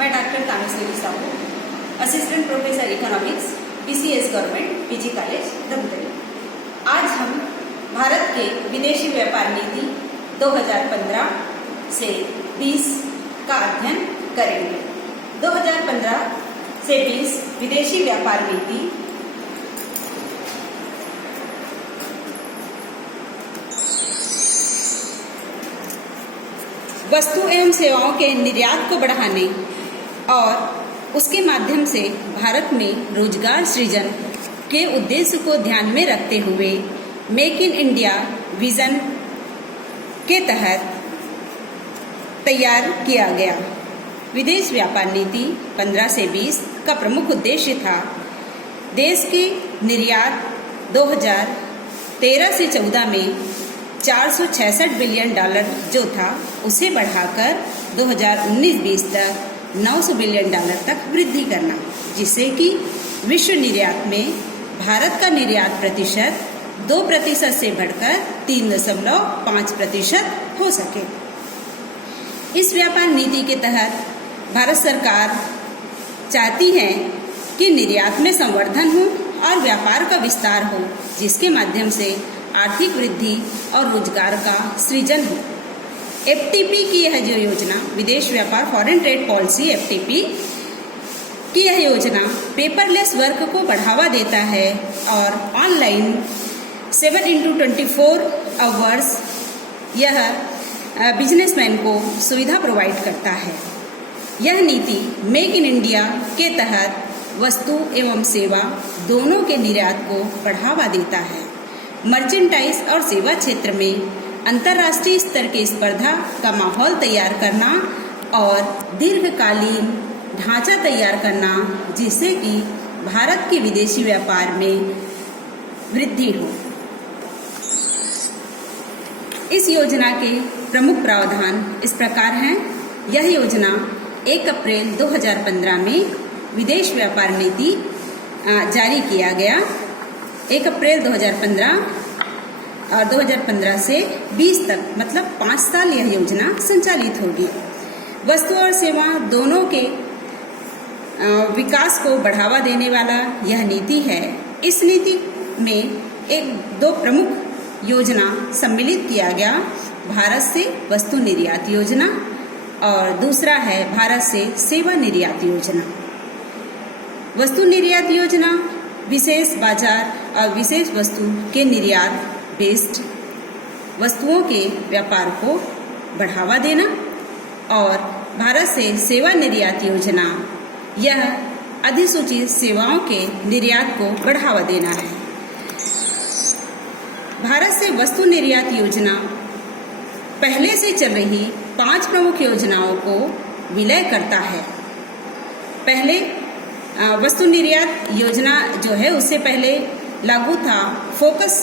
मैं doctor Kameshwari Sahu, assistant professor economics, PCS government PG college Dhamtari. आज हम भारत के विदेशी व्यापार नीति 2015 से 20 का अध्ययन करेंगे। 2015 से 20 विदेशी व्यापार नीति वस्तु एवं सेवाओं के निर्यात को बढ़ाने और उसके माध्यम से भारत में रोजगार सृजन के उद्देश्य को ध्यान में रखते हुए मेक इन इंडिया विजन के तहत तैयार किया गया। विदेश व्यापार नीति 15 से 20 का प्रमुख उद्देश्य था देश के निर्यात 2013 से 14 में $466 बिलियन जो था उसे बढ़ाकर 2019-20 तक $900 बिलियन तक वृद्धि करना, जिससे कि विश्व निर्यात में भारत का निर्यात प्रतिशत 2% से बढ़कर 3.5% हो सके। इस व्यापार नीति के तहत भारत सरकार चाहती है कि निर्यात में संवर्धन हो और व्यापार का विस्तार हो, जिसके माध्यम से आर्थिक वृद्धि और रोजगार का सृजन हो। FTP की यह जो योजना, विदेश व्यापार फॉरेन ट्रेड पॉलिसी FTP की यह योजना पेपरलेस वर्क को बढ़ावा देता है और ऑनलाइन 7x24 आवर्स यह बिजनेसमैन को सुविधा प्रोवाइड करता है। यह नीति मेक इन इंडिया के तहत वस्तु एवं सेवा दोनों के निर्यात को बढ़ावा देता है। मर्चेंटाइज और सेवा क्षेत्र में अंतर्राष्ट्रीय स्तर की स्पर्धा का माहौल तैयार करना और दीर्घकालीन ढांचा तैयार करना, जिससे कि भारत के विदेशी व्यापार में वृद्धि हो। इस योजना के प्रमुख प्रावधान इस प्रकार हैं। यह योजना 1 अप्रैल 2015 में विदेश व्यापार नीति जारी किया गया। 1 अप्रैल 2015 और 2015 से 20 तक मतलब 5 साल यह योजना संचालित होगी। वस्तु और सेवा दोनों के विकास को बढ़ावा देने वाला यह नीति है। इस नीति में 2 प्रमुख योजना सम्मिलित किया गया, भारत से वस्तु निर्यात योजना और दूसरा है भारत से सेवा निर्यात योजना। वस्तु निर्यात योजना विशेष बाजार और विशेष वस्तु के निर्यात बेस्ड वस्तुओं के व्यापार को बढ़ावा देना, और भारत से सेवा निर्यात योजना यह अधिसूचित सेवाओं के निर्यात को बढ़ावा देना है। भारत से वस्तु निर्यात योजना पहले से चल रही 5 प्रमुख योजनाओं को विलय करता है। पहले वस्तु निर्यात योजना जो है उससे पहले लागू था फोकस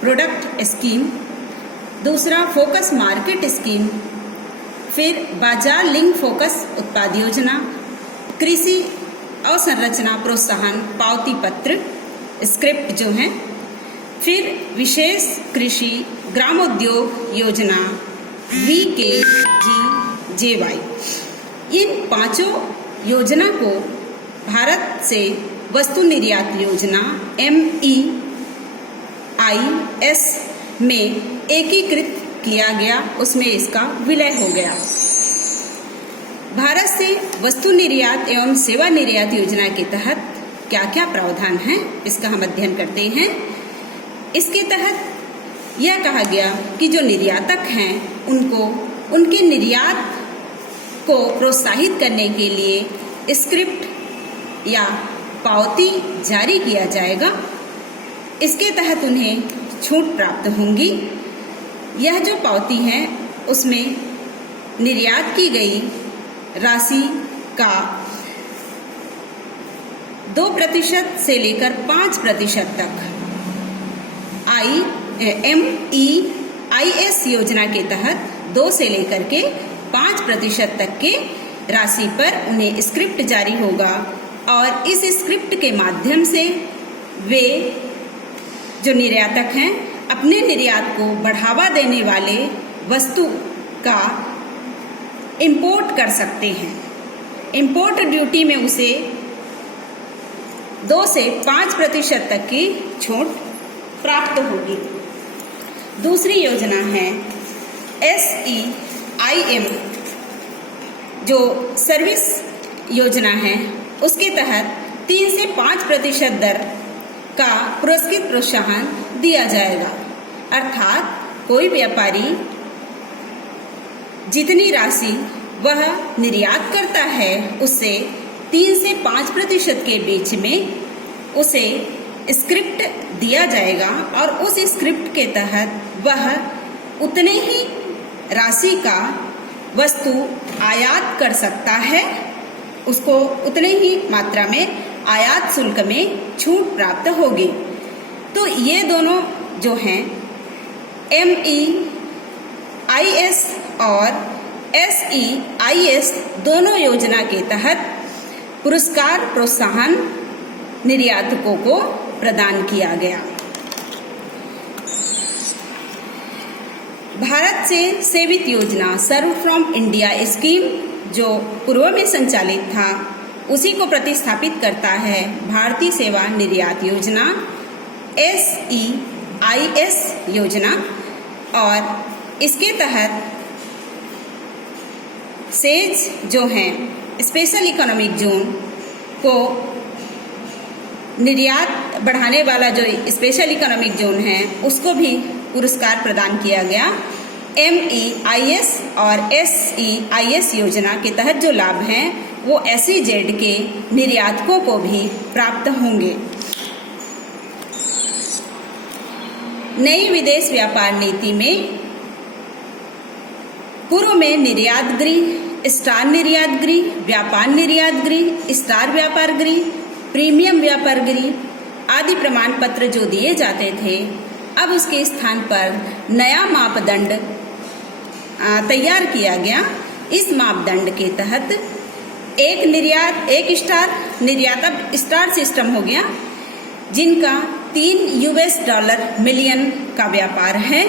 प्रोडक्ट स्कीम, दूसरा फोकस मार्केट स्कीम, फिर बाजार लिंक फोकस उत्पाद योजना, कृषि अवसंरचना प्रोत्साहन पावती पत्र स्क्रिप्ट जो है, फिर विशेष कृषि ग्रामोद्योग योजना VKGJY। इन 5 योजना को भारत से वस्तु निर्यात योजना MEIS में एकीकृत किया गया, उसमें इसका विलय हो गया। भारत से वस्तु निर्यात एवं सेवा निर्यात योजना के तहत क्या क्या प्रावधान है, इसका हम अध्ययन करते हैं। इसके तहत यह कहा गया कि जो निर्यातक हैं उनको उनके निर्यात को प्रोत्साहित करने के लिए स्क्रिप्ट या पावती जारी किया जाएगा। इसके तहत उन्हें छूट प्राप्त होंगी। यह जो पावती है उसमें निर्यात की गई राशि का 2% से लेकर 5% तक MEIS योजना के तहत 2 से लेकर के 5% तक के राशि पर उन्हें स्क्रिप्ट जारी होगा, और इस स्क्रिप्ट के माध्यम से वे जो निर्यातक हैं अपने निर्यात को बढ़ावा देने वाले वस्तु का इंपोर्ट कर सकते हैं। इंपोर्ट ड्यूटी में उसे 2 से 5% तक की छूट प्राप्त होगी। दूसरी योजना है SEIM, जो सर्विस योजना है, उसके तहत 3 से 5% दर का पुरस्कृत प्रोत्साहन दिया जाएगा। अर्थात कोई व्यापारी जितनी राशि वह निर्यात करता है उससे 3 से 5% के बीच में उसे स्क्रिप्ट दिया जाएगा और उस स्क्रिप्ट के तहत वह उतने ही राशि का वस्तु आयात कर सकता है, उसको उतने ही मात्रा में आयात शुल्क में छूट प्राप्त होगी। तो ये दोनों जो हैं MEIS और SEIS दोनों योजना के तहत पुरस्कार प्रोत्साहन निर्यातकों को प्रदान किया गया। भारत से सेवित योजना सर्व फ्रॉम इंडिया स्कीम जो पूर्व में संचालित था उसी को प्रतिस्थापित करता है भारतीय सेवा निर्यात योजना SEIS योजना, और इसके तहत सेज जो हैं स्पेशल इकोनॉमिक जोन को निर्यात बढ़ाने वाला जो स्पेशल इकोनॉमिक जोन है उसको भी पुरस्कार प्रदान किया गया। MEIS और SEIS योजना के तहत जो लाभ हैं वो SEZ के निर्यातकों को भी प्राप्त होंगे। नई विदेश व्यापार नीति में पूर्व में निर्यात गृह, स्टार निर्यात गृह, व्यापार निर्यात गृह, स्टार व्यापार गृह, प्रीमियम व्यापार गृह आदि प्रमाण पत्र जो दिए जाते थे, अब उसके स्थान पर नया मापदंड तैयार किया गया। इस मापदंड के तहत एक स्टार निर्यात अब स्टार सिस्टम हो गया, जिनका $3 मिलियन का व्यापार है,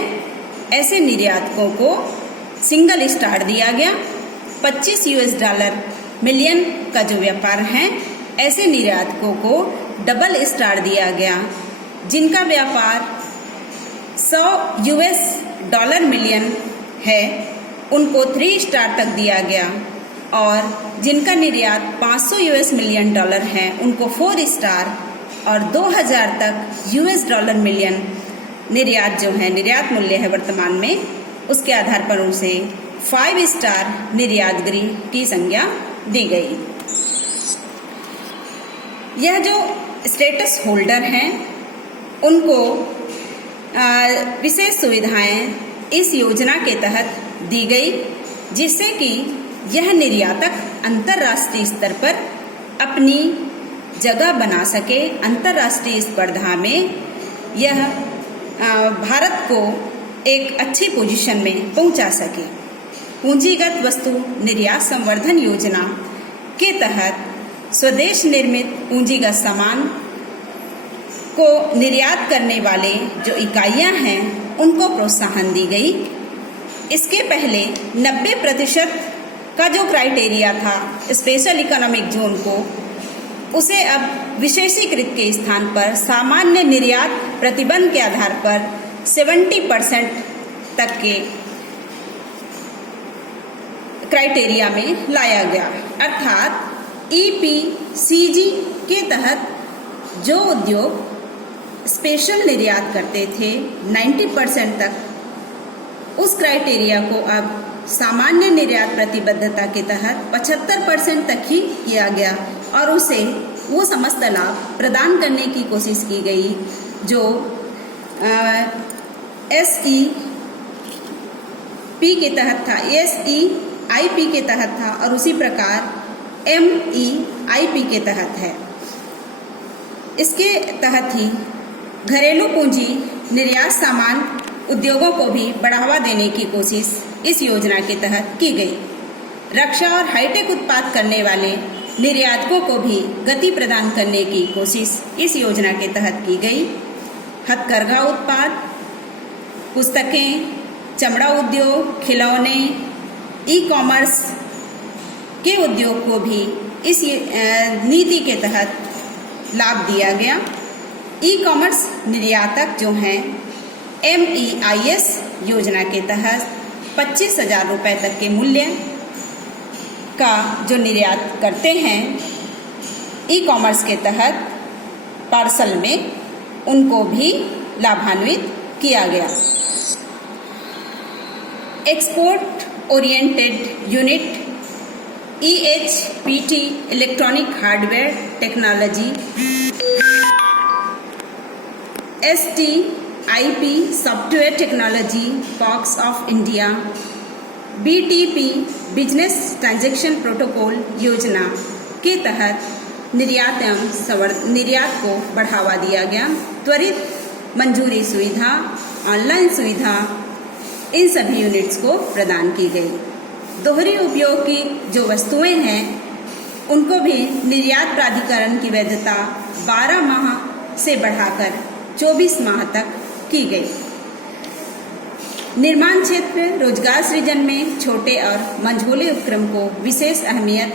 ऐसे निर्यातकों को सिंगल स्टार दिया गया। $25 मिलियन का जो व्यापार है ऐसे निर्यातकों को डबल स्टार दिया गया। जिनका व्यापार $100 मिलियन है उनको 3 स्टार तक दिया गया, और जिनका निर्यात $500 मिलियन है उनको 4 स्टार, और 2000 तक $1 मिलियन निर्यात जो है निर्यात मूल्य है वर्तमान में, उसके आधार पर उसे 5 स्टार निर्यात गृह की संज्ञा दी गई। यह जो स्टेटस होल्डर हैं उनको विशेष सुविधाएं इस योजना के तहत दी गई, जिससे कि यह निर्यातक अंतर्राष्ट्रीय स्तर पर अपनी जगह बना सके, अंतर्राष्ट्रीय स्पर्धा में यह भारत को एक अच्छी पोजीशन में पहुंचा सके। पूंजीगत वस्तु निर्यात संवर्धन योजना के तहत स्वदेश निर्मित पूंजीगत सामान को निर्यात करने वाले जो इकाइयां हैं उनको प्रोत्साहन दी गई। इसके पहले 90% का जो क्राइटेरिया था स्पेशल इकोनॉमिक जोन को, उसे अब विशेषीकृत के स्थान पर सामान्य निर्यात प्रतिबंध के आधार पर 70% तक के क्राइटेरिया में लाया गया। अर्थात EPCG के तहत जो उद्योग स्पेशल निर्यात करते थे 90% तक, उस क्राइटेरिया को अब सामान्य निर्यात प्रतिबद्धता के तहत 75% तक ही किया गया, और उसे वो समस्त लाभ प्रदान करने की कोशिश की गई जो SEP के तहत था, SEIP के तहत था, और उसी प्रकार MEIP के तहत है। इसके तहत ही घरेलू पूंजी निर्यात सामान उद्योगों को भी बढ़ावा देने की कोशिश इस योजना के तहत की गई। रक्षा और हाईटेक उत्पाद करने वाले निर्यातकों को भी गति प्रदान करने की कोशिश इस योजना के तहत की गई। हथकरघा उत्पाद, पुस्तकें, चमड़ा उद्योग, खिलौने, ई-कॉमर्स के उद्योग को भी इस नीति के तहत लाभ दिया गया। ई कॉमर्स निर्यातक जो हैं MEIS योजना के तहत 25,000 रुपये तक के मूल्य का जो निर्यात करते हैं ई कॉमर्स के तहत पार्सल में, उनको भी लाभान्वित किया गया। Export oriented unit EHPT electronic hardware technology, STIP software technology parks of India, BTP business transaction protocol योजना के तहत निर्यात को बढ़ावा दिया गया। त्वरित मंजूरी सुविधा, ऑनलाइन सुविधा, इन सभी यूनिट्स को प्रदान की गई। दोहरे उपयोग की जो वस्तुएं हैं उनको भी निर्यात प्राधिकरण की वैधता 12 माह से बढ़ाकर 24 माह तक की गई। निर्माण क्षेत्र रोजगार सृजन में छोटे और मंझोले उपक्रम को विशेष अहमियत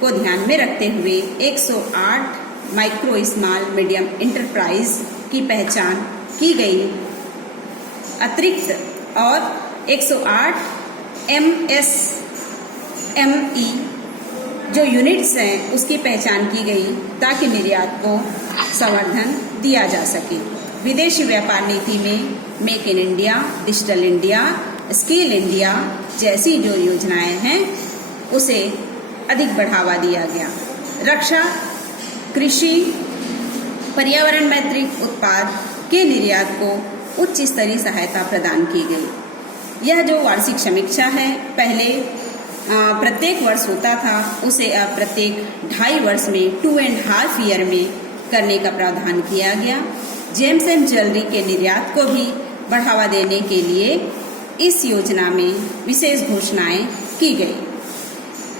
को ध्यान में रखते हुए 108 माइक्रो स्मॉल मीडियम इंटरप्राइज की पहचान की गई। अतिरिक्त और 108 MSME जो यूनिट्स हैं उसकी पहचान की गई ताकि निर्यात को संवर्धन दिया जा सके। विदेशी व्यापार नीति में make in India, digital India, skill India जैसी जो योजनाएं हैं उसे अधिक बढ़ावा दिया गया। रक्षा, कृषि, पर्यावरण मैत्री उत्पाद के निर्यात को उच्च स्तरीय सहायता प्रदान की गई। यह जो वार्षिक समीक्षा है पहले प्रत्येक वर्ष होता था, उसे अब प्रत्येक 2.5 वर्ष में 2.5 ईयर में करने का प्रावधान किया गया। जेम्स एंड ज्वेलरी के निर्यात को भी बढ़ावा देने के लिए इस योजना में विशेष घोषणाएं की गई।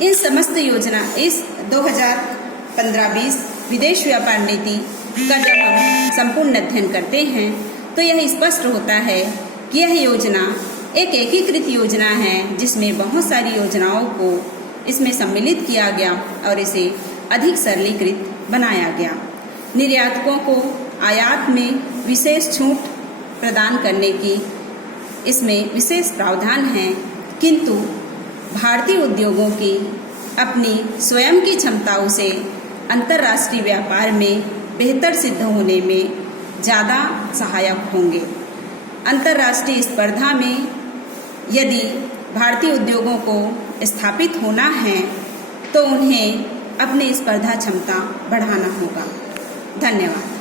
इन समस्त योजना इस 2015-20 विदेश व्यापार नीति का जब हम संपूर्ण अध्ययन करते हैं तो यह स्पष्ट होता है कि यह योजना एक एकीकृत योजना है जिसमें बहुत सारी योजनाओं को इसमें सम्मिलित किया गया और इसे अधिक सरलीकृत बनाया गया। निर्यातकों को आयात में विशेष छूट प्रदान करने की इसमें विशेष प्रावधान है, किंतु भारतीय उद्योगों की अपनी स्वयं की क्षमताओं से अंतर्राष्ट्रीय व्यापार में बेहतर सिद्ध होने में ज़्यादा सहायक होंगे। अंतर्राष्ट्रीय स्पर्धा में यदि भारतीय उद्योगों को स्थापित होना है तो उन्हें अपनी स्पर्धा क्षमता बढ़ाना होगा। धन्यवाद।